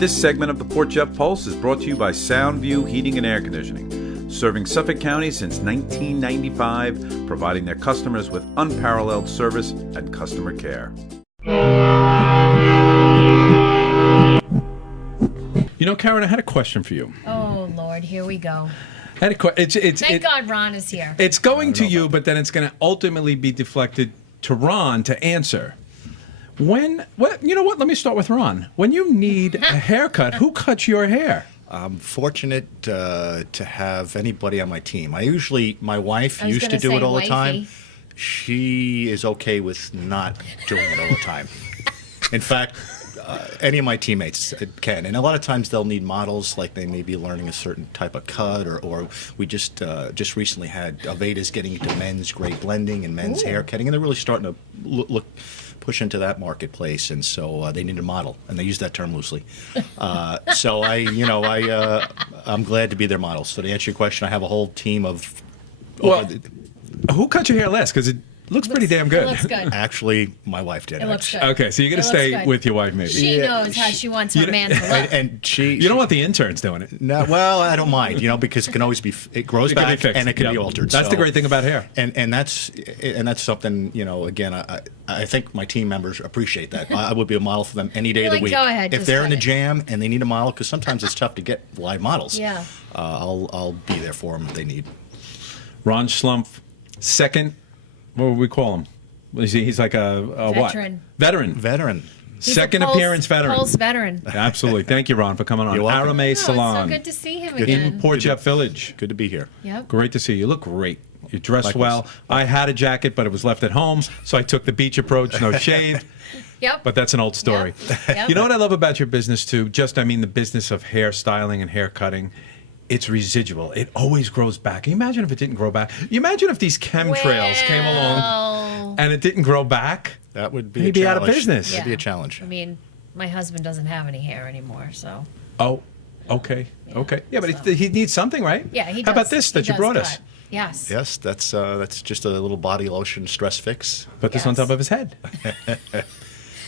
This segment of the Port Jeff Pulse is brought to you by Soundview Heating and Air Conditioning, serving Suffolk County since 1995, providing their customers with unparalleled service and customer care. You know, Karen, I had a question for you. Oh, Lord, here we go. I had a Thank God Ron is here. It's going to you, but then it's going to ultimately be deflected to Ron to answer. You know what? Let me start with Ron. When you need a haircut, who cuts your hair? I'm fortunate to have anybody on my team. My wife used to gonna do say it all the time. wifey. She is okay with not doing it all the time. In fact, any of my teammates can. And a lot of times they'll need models, like they may be learning a certain type of cut, or we just recently had Aveda's getting into men's gray blending and men's hair cutting, and they're really starting to push into that marketplace, and so they need a model, and they use that term loosely. So I'm glad to be their model. So to answer your question, I have a whole team of. Who cut your hair last? Because it looks pretty damn good. It looks good. Actually, my wife did. It looks good. Okay, so you're going to It looks stay good. with your wife, maybe. She knows how she wants her man to look. And You don't want the interns doing it. No, well, I don't mind, because it can always be. It grows It can be back fixed. and it can Yep. be altered. That's the great thing about hair. And that's something. Again, I think my team members appreciate that. I would be a model for them any day of the Like, week. go ahead, If just they're cut in a it. jam and they need a model, because sometimes it's tough to get live models. Yeah. I'll be there for them if they need. Ron Schlumpf, second, what would we call him? He's like a what? Veteran. Veteran. He's Second a Pulse- appearance veteran. Pulse veteran. Absolutely. Thank you, Ron, for coming on. You're welcome. Arame It's Salon so good to see him Good. again. in Port Jeff Village. Good to be here. Yep. Great to see you. You look great. You dress Likewise. well. I had a jacket, but it was left at home, so I took the beach approach, no shave. Yep. But that's an old story. Yep. You know what I love about your business, too? The business of hairstyling and hair cutting. It's residual. It always grows back. Can you imagine if it didn't grow back? You imagine if these chemtrails came along and it didn't grow back? That would be He'd a be out of challenge. business. That'd be a challenge. I mean, my husband doesn't have any hair anymore, so. Oh, okay. Okay. Yeah, but he needs something, right? Yeah, he does. How about this He that you does brought cut. us? Yes. Yes, that's just a little body lotion stress fix. Put this on Yes. top of his head.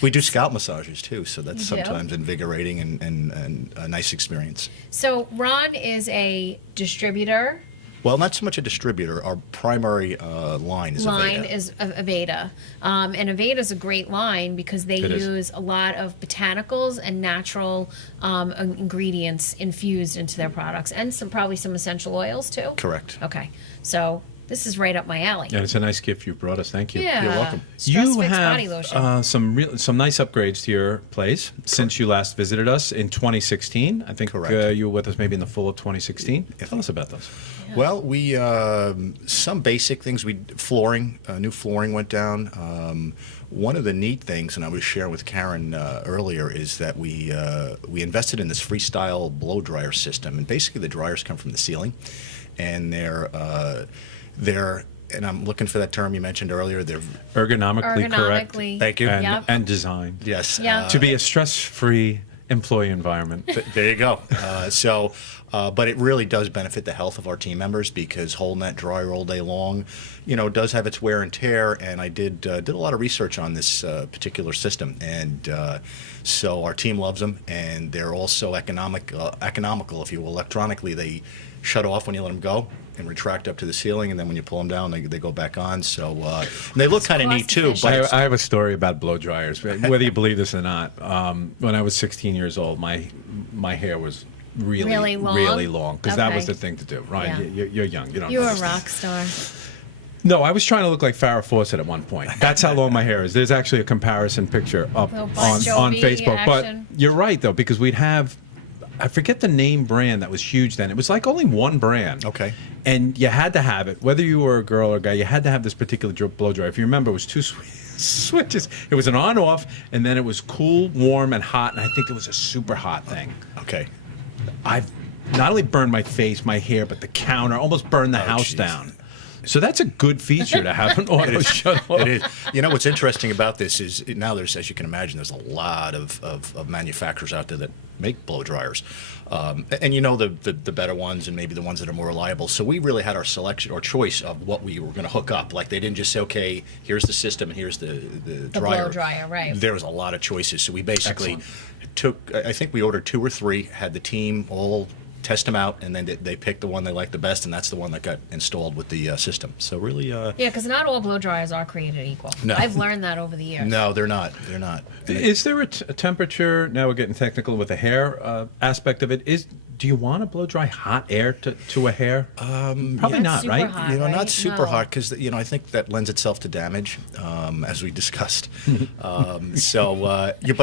We do scalp massages too, so that's You do? sometimes invigorating and a nice experience. So Ron is a distributor. Well, not so much a distributor. Our primary line is Line Aveda. is Aveda. And Aveda is a great line because they It is. use a lot of botanicals and natural ingredients infused into their products, and probably some essential oils too. Correct. Okay, so this is right up my alley. And it's a nice gift you brought us. Thank you. Yeah. You're welcome. Stress You Fix body have lotion. some nice upgrades to your place since you last visited us in 2016. I think Correct. you were with us maybe in the fall of 2016. Tell us about those. Well, we some basic things. Flooring, new flooring went down. One of the neat things, and I was sharing with Karen earlier, is that we invested in this Freestyle blow dryer system, and basically the dryers come from the ceiling, and they're and I'm looking for that term you mentioned earlier. They're Ergonomically correct. Thank you. And, Yep. and designed. Yes. Yeah. To be a stress-free employee environment. There you go. But it really does benefit the health of our team members, because holding that dryer all day long, does have its wear and tear. And I did a lot of research on this particular system, and so our team loves them, and they're also economical, if you will. Electronically, they shut off when you let them go and retract up to the ceiling, and then when you pull them down, they go back on. So and they look kind of neat too. cost But efficient. I have a story about blow dryers. Whether you believe this or not, when I was 16 years old, my hair was really Really long? because that was Okay. the thing to do. Right? Yeah. You're young. You don't. You're a understand. rock star. No, I was trying to look like Farrah Fawcett at one point. That's how long my hair is. There's actually a comparison picture up Little on Bon Jovi Facebook. action. But you're right, though, because we'd have, I forget the name brand that was huge then. It was like only one brand. Okay. And you had to have it. Whether you were a girl or a guy, you had to have this particular blow dryer. If you remember, it was two switches. It was an on-off, and then it was cool, warm, and hot. And I think it was a super hot thing. okay. I've not only burned my face, my hair, but the counter, almost burned the house geez. down. So that's a good feature to have an auto shut off. It is. You know, what's interesting about this is now there's, as you can imagine, there's a lot of manufacturers out there that make blow dryers. And you know the better ones and maybe the ones that are more reliable. So we really had our selection or choice of what we were going to hook up. Like they didn't just say, okay, here's the system and here's the dryer. blow dryer, right. There was a lot of choices. So we basically Excellent. I think we ordered 2 or 3, had the team all test them out, and then they picked the one they liked the best, and that's the one that got installed with the system. So really, Yeah, because not all blow dryers are created equal. No. I've learned that over the years. no, they're not. They're not. Is there a temperature? Now we're getting technical with the hair aspect of it. Do you want to blow dry hot air to a hair? Probably not, super right? hot. You know, right? not super No. hot because I think that lends itself to damage, as we discussed. But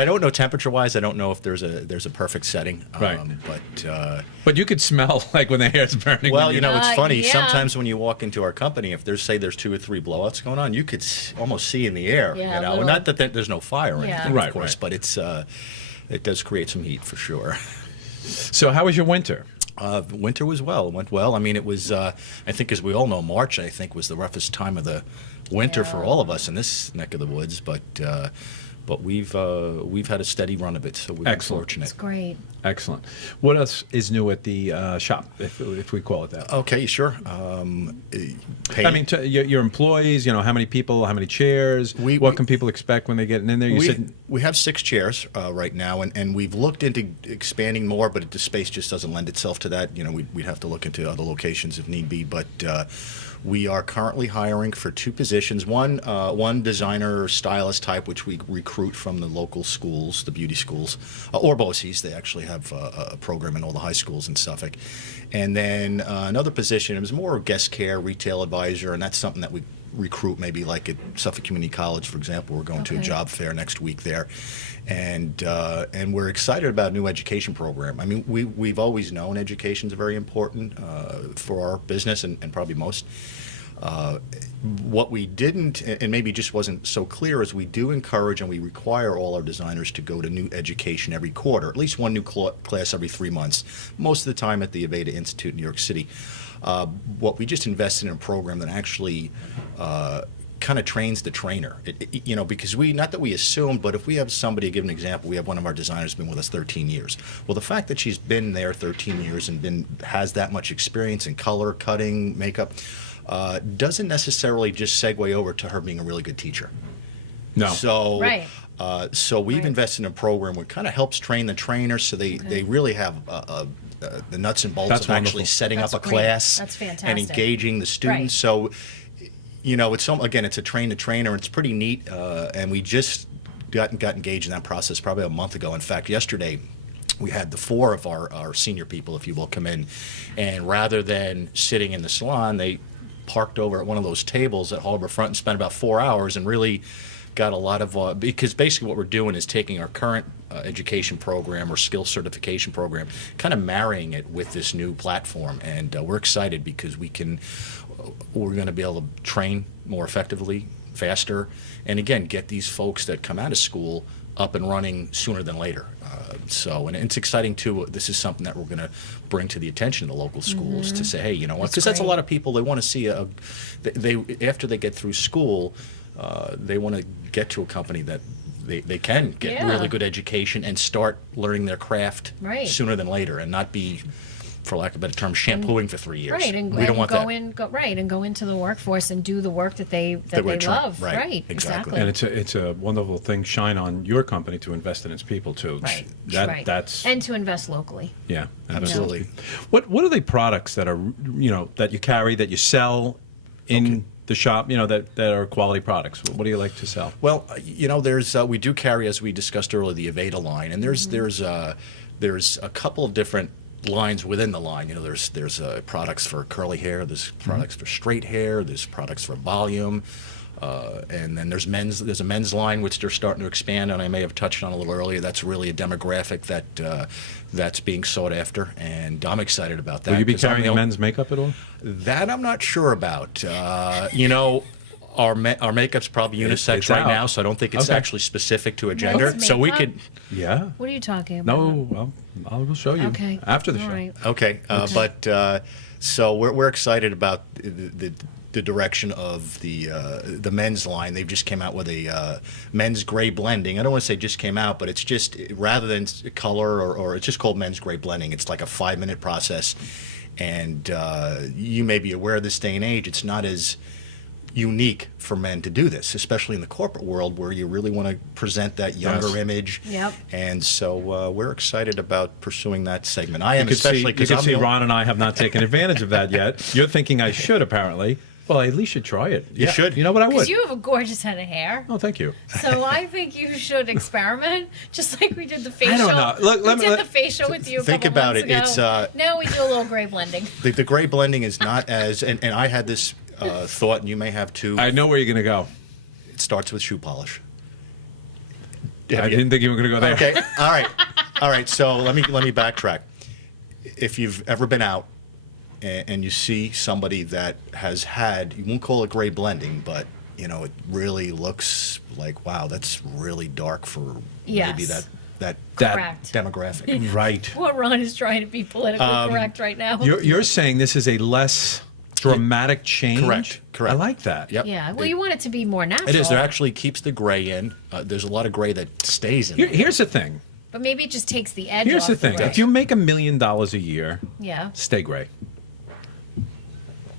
I don't know temperature-wise. I don't know if there's a perfect setting. Right. But You could smell like when the hair's burning. well, when you know, it's funny. yeah. Sometimes when you walk into our company, if there's 2 or 3 blowouts going on, you could almost see in the air. Yeah, you know, little- not that there's no fire or Yeah. anything, Right, of course, right. but it does create some heat for sure. So how was your winter? Winter was well. It went well. I mean, it was. I think, as we all know, March I think was the roughest time of the winter for all of us in this neck of the woods. But we've had a steady run of it, so we've been Excellent. fortunate. It's great. Excellent. What else is new at the shop, if we call it that? Okay, sure. I mean, your employees. How many people, how many chairs. What can people expect when they get in there? You said we have 6 chairs right now, and we've looked into expanding more, but the space just doesn't lend itself to that. We'd have to look into other locations if need be, but we are currently hiring for 2 positions. One designer stylist type, which we recruit from the local schools, the beauty schools, or BOCES. They actually have a program in all the high schools in Suffolk. And then another position is more guest care, retail advisor, and that's something that we recruit maybe like at Suffolk Community College, for example. We're going to a job fair next week there. And we're excited about a new education program. I mean, we've always known education is very important for our business and probably most. What we didn't, and maybe just wasn't so clear, is we do encourage and we require all our designers to go to new education every quarter, at least one new class every 3 months, most of the time at the Aveda Institute in New York City. What we just invested in a program that actually kind of trains the trainer, because not that we assume, but if we have somebody, give an example, we have one of our designers been with us 13 years. Well, the fact that she's been there 13 years and has that much experience in color, cutting, makeup, doesn't necessarily just segue over to her being a really good teacher. no. So, Right. So we've Right. invested in a program that kind of helps train the trainer, so they really have the nuts and bolts That's of actually wonderful. setting That's up a great. class That's and fantastic. engaging the students. Right. So, it's a train the trainer. It's pretty neat, and we just got engaged in that process probably a month ago. In fact, yesterday we had the 4 of our senior people, if you will, come in, and rather than sitting in the salon, they parked over at one of those tables at Harbor Front and spent about 4 hours and really got a lot of because basically what we're doing is taking our current education program or skill certification program, kind of marrying it with this new platform, and we're excited because we're going to be able to train more effectively, faster, and again get these folks that come out of school up and running sooner than later. And it's exciting too. This is something that we're going to bring to the attention of the local schools to say, hey, you know what? Because that's a great. lot of people. They want to see they after they get through school, they want to get to a company that they can get Yeah. really good education and start learning their craft Right. sooner than later, and not be, for lack of a better term, shampooing for 3 years. Right, and, we don't and want go that. and go into the workforce and do the work that they we're love. right, Right, exactly. And it's a wonderful thing. Shine on your company to invest in its people too. Right, right. That's and to invest locally. yeah, Absolutely. What are the products that are that you carry, that you sell in the shop? That are quality products. What do you like to sell? Well, there's we do carry, as we discussed earlier, the Aveda line, and there's a couple of different lines within the line. There's products for curly hair, there's products for straight hair, there's products for volume, and then there's a men's line which they're starting to expand on. I may have touched on a little earlier. That's really a demographic that's being sought after, and I'm excited about that. Will you be 'cause I'm carrying the only- men's makeup at all? That I'm not sure about. Our makeup's probably unisex It's right out. now, so I don't think it's Okay. actually specific to a gender. Men's So we makeup? could. Yeah. What are you talking about? No. Well, I will show you Okay. after the All show. right. Okay, but so we're excited about the direction of the men's line. They've just came out with a men's gray blending. I don't want to say just came out, but it's just, rather than color or it's just called men's gray blending. It's like a 5-minute process, and you may be aware of this day and age, it's not as unique for men to do this, especially in the corporate world where you really want to present that younger image. Yep. And so we're excited about pursuing that segment. I am, You especially can because see Ron and I have not taken advantage of that yet. You're thinking I should, apparently. Well, I at least should try it. You should. You know what, I would. Because you have a gorgeous head of hair. Oh, thank you. So I think you should experiment, just like we did the facial. I don't know. Look, we did the facial with you a think couple about months it. ago. It's now we do a little gray blending. the gray blending is not as, and I had this thought, and you may have too. I know where you're going to go. It starts with shoe polish. I didn't think you were going to go there. Okay. All right. So let me backtrack. If you've ever been out and you see somebody that has had, you won't call it gray blending, but you know, it really looks like, wow, that's really dark for maybe Yes. that Correct. demographic. Right. Poor Ron is trying to be politically correct right now. You're saying this is a less dramatic change? Correct. I like that. Yep. Yeah, well, you want it to be more natural. It is. It actually keeps the gray in. There's a lot of gray that stays in. Here's the thing. But maybe it just takes the edge Here's off the thing. gray. If you make $1 million a year, Yeah. stay gray.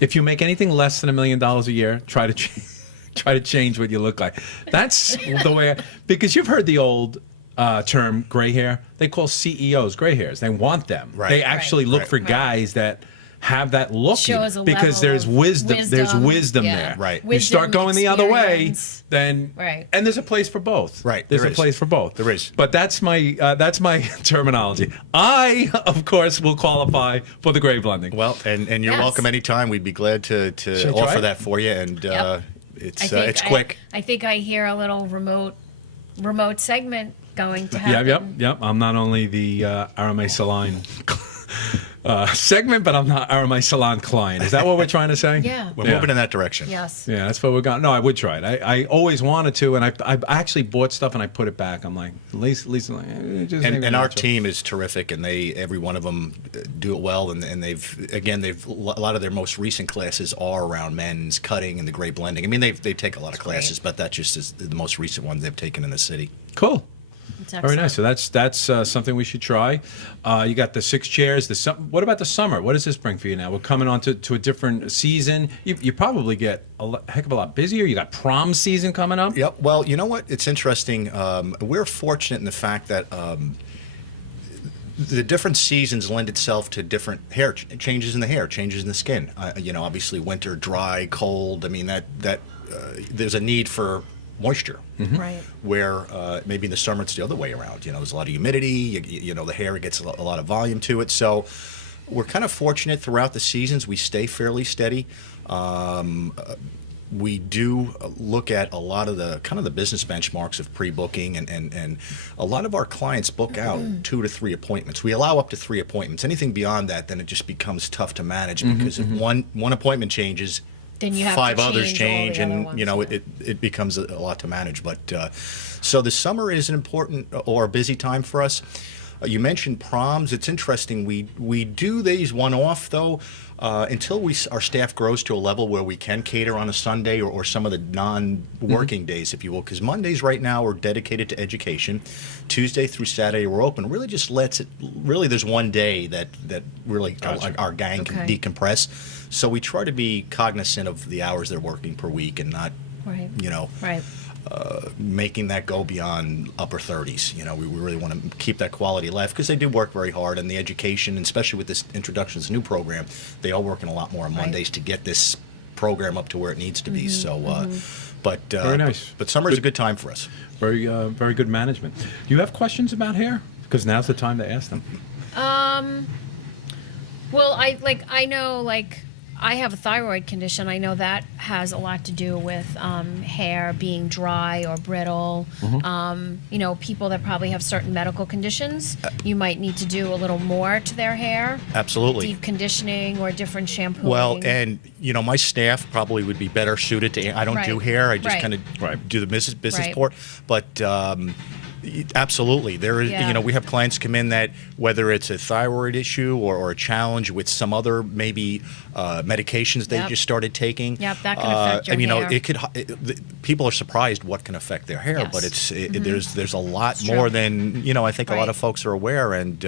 If you make anything less than $1 million a year, try to change what you look like. That's the way. Because you've heard the old term gray hair. They call CEOs gray hairs. They want them. Right. They actually look Right. for guys that have that look Shows a because level there's of wisdom. There's wisdom yeah. there. Right. You start Wisdom, going the other way, experience. then Right. and there's a place for both. Right, There's there a is. place for both. There is. But that's my terminology. I, of course, will qualify for the gray blending. Well, and you're Yes. welcome anytime. We'd be glad to I try offer it? that for you. And Yep. it's quick. I think I hear a little remote segment going to happen. Yep. I'm not only the Arame Salon segment, but I'm not Arame Salon client. Is that what we're trying to say? Yeah. We're moving in that direction. Yes. Yeah, that's what we're going. No, I would try it. I always wanted to, and I actually bought stuff and I put it back. I'm like, at least like, just And maybe our not so. team is terrific, and every one of them do it well. And they've a lot of their most recent classes are around men's cutting and the gray blending. I mean, they take a lot of classes, but that just is the most recent ones they've taken in the city. Cool. It's Very nice. excellent. So that's something we should try. You got the 6 chairs. What about the summer? What does this bring for you now? We're coming on to a different season. You probably get a heck of a lot busier. You got prom season coming up. Yep. Well, you know what? It's interesting. We're fortunate in the fact that the different seasons lend itself to different hair changes in the hair, changes in the skin. Obviously winter, dry, cold. I mean that there's a need for moisture. Right. Where maybe in the summer it's the other way around. There's a lot of humidity. The hair gets a lot of volume to it. So we're kind of fortunate throughout the seasons. We stay fairly steady. We do look at a lot of the business benchmarks of pre-booking, and a lot of our clients book out 2 to 3 appointments. We allow up to 3 appointments. Anything beyond that, then it just becomes tough to manage because if one appointment changes, Then you have 5 to others change all the change, other and ones, it becomes a lot to manage. But so the summer is an important or a busy time for us. You mentioned proms. It's interesting. We do these one-off though until our staff grows to a level where we can cater on a Sunday or some of the non-working days, if you will. Because Mondays right now are dedicated to education. Tuesday through Saturday we're open. Really just lets it. Really, there's one day that really our gang can decompress. So we try to be cognizant of the hours they're working per week and not, Right. Right. making that go beyond upper 30s. We really want to keep that quality of life because they do work very hard, and the education, and especially with this introduction to this new program, they are working a lot more on Mondays to get this program up to where it needs to be. So, but Very nice. But summer's a good time for us. Very very good management. Do you have questions about hair? Because now's the time to ask them. Well, I know I have a thyroid condition. I know that has a lot to do with hair being dry or brittle. People that probably have certain medical conditions, you might need to do a little more to their hair. Absolutely. Deep conditioning or different shampooing. Well, and my staff probably would be better suited to. I don't do Right. hair. I just Right. kind of do the business Right. part. But Absolutely. There is, Yeah. we have clients come in that whether it's a thyroid issue or a challenge with some other maybe medications they Yep. just started taking. Yep, that can affect your and, hair. it could. People are surprised what can affect their hair, Yes. but there's a lot It's more true. than I think a lot Right. of folks are aware, and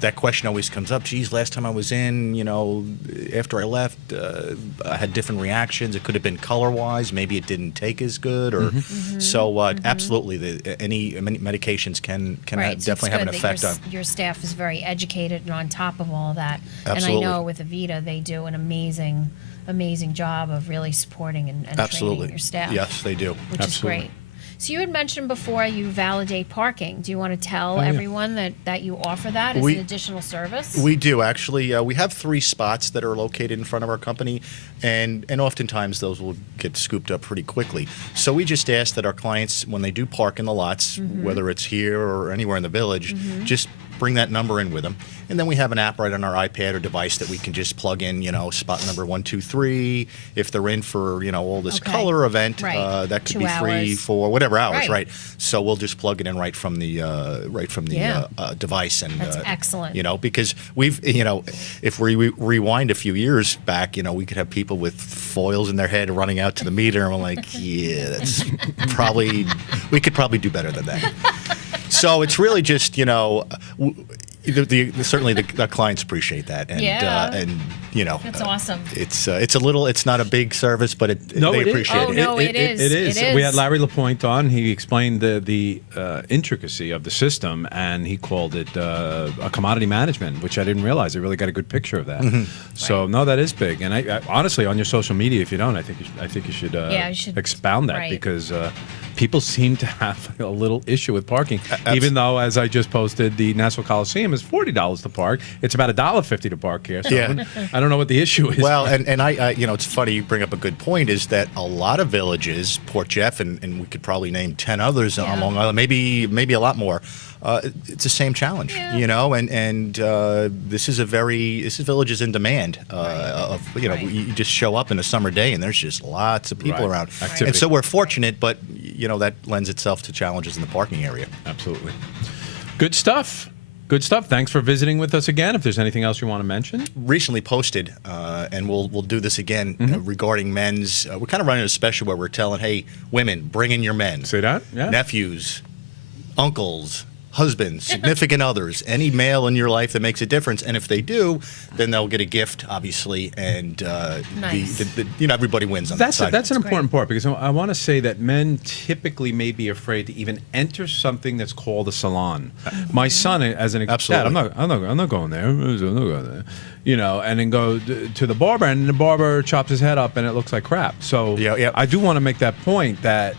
that question always comes up. Geez, last time I was in, after I left, I had different reactions. It could have been color-wise. Maybe it didn't take as good, or so. Absolutely, many medications can Right, so definitely it's have an good effect that on. your staff is very educated and on top of all that. Absolutely. And I know with Avita, they do an amazing job of really supporting and Absolutely, training your staff. yes, they do. Which Absolutely. is great. So you had mentioned before you validate parking. Do you want to tell yeah. everyone that you offer that as We- an additional service? We do actually. We have 3 spots that are located in front of our company, and oftentimes those will get scooped up pretty quickly. So we just ask that our clients, when they do park in the lots, whether it's here or anywhere in the village, just bring that number in with them. And then we have an app right on our iPad or device that we can just plug in, spot number 1, 2, 3. If they're in for, all this Okay. color event, Right. that could 2 be free hours. for whatever hours, Right. right? So we'll just plug it in right from the Yeah. device, and That's excellent. because we've, if we rewind a few years back, we could have people with foils in their head running out to the meter, and we're like, yeah, that's we could probably do better than that. So it's really just, certainly the clients appreciate that, and Yeah. That's awesome. It's not a big service, but they is. appreciate Oh, it. no, it is. It is. It is. We had Larry Lapointe on. He explained the intricacy of the system, and he called it a commodity management, which I didn't realize. I really got a good picture of that. So no, that is big. And I honestly, on your social media, if you don't, I think you should, Yeah, you should- expound that right. because people seem to have a little issue with parking. Even though, as I just posted, the Nassau Coliseum is $40 to park. It's about $1.50 to park here. So Yeah. I don't know what the issue is. Well, and I it's funny you bring up a good point, is that a lot of villages, Port Jeff, and we could probably name 10 others Yeah. on Long Island, maybe a lot more. It's the same challenge, Yeah. and this village is in demand. Right. You just show up in a summer day and there's just lots of people Right. around, Activity. and so we're fortunate, but that lends itself to challenges in the parking area. Absolutely. Good stuff. Good stuff. Thanks for visiting with us again. If there's anything else you want to mention. Recently posted, and we'll do this again regarding men's. We're kind of running a special where we're telling, hey, women, bring in your men. Say that? Yeah. Nephews, uncles, husbands, significant others, any male in your life that makes a difference. And if they do, then they'll get a gift, obviously, and Nice. everybody wins on that side. That's an That's important great. part because I want to say that men typically may be afraid to even enter something that's called a salon. My son, as an Absolutely. Dad, I'm not going there. I'm not going there. And then go to the barber, and the barber chops his head up, and it looks like crap. So Yeah. I do want to make that point that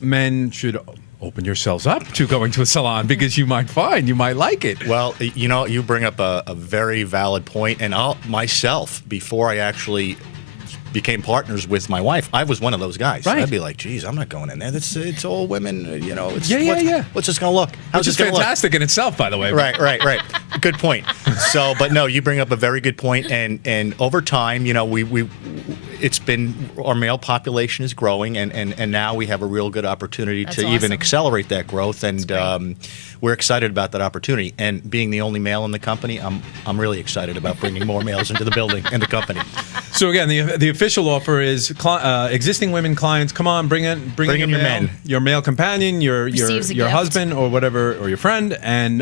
men should open yourselves up to going to a salon because you might like it. Well, you bring up a very valid point, and myself, before I actually became partners with my wife, I was one of those guys. Right. I'd be like, geez, I'm not going in there. It's all women, It's, Yeah. What's this going to look? How's Which is this gonna look? fantastic in itself, by the way. Right. Good point. So, but no, you bring up a very good point, and over time, it's been, our male population is growing, and now we have a real good opportunity That's to even awesome. accelerate that growth, and great. we're excited about that opportunity. And being the only male in the company, I'm really excited about bringing more males into the building and the company. So again, the official offer is existing women clients. Come on, bring in Bring in your men. your male companion, your Receives a your gift. husband or whatever, or your friend, and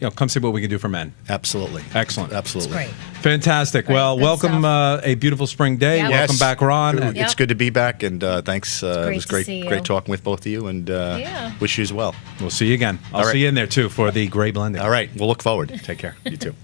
Yep. come see what we can do for men. Absolutely. Excellent. Absolutely. That's great. Fantastic. Great. Well, Good welcome stuff. a beautiful spring day. Yep. Welcome Yes. back, Ron. It's Yep. good to be back, and thanks. It great was to great, see you. great talking with both of you, and Yeah. wish you as well. We'll see you again. I'll All right. see you in there too for the gray blending. All right, we'll look forward. Take care. You too.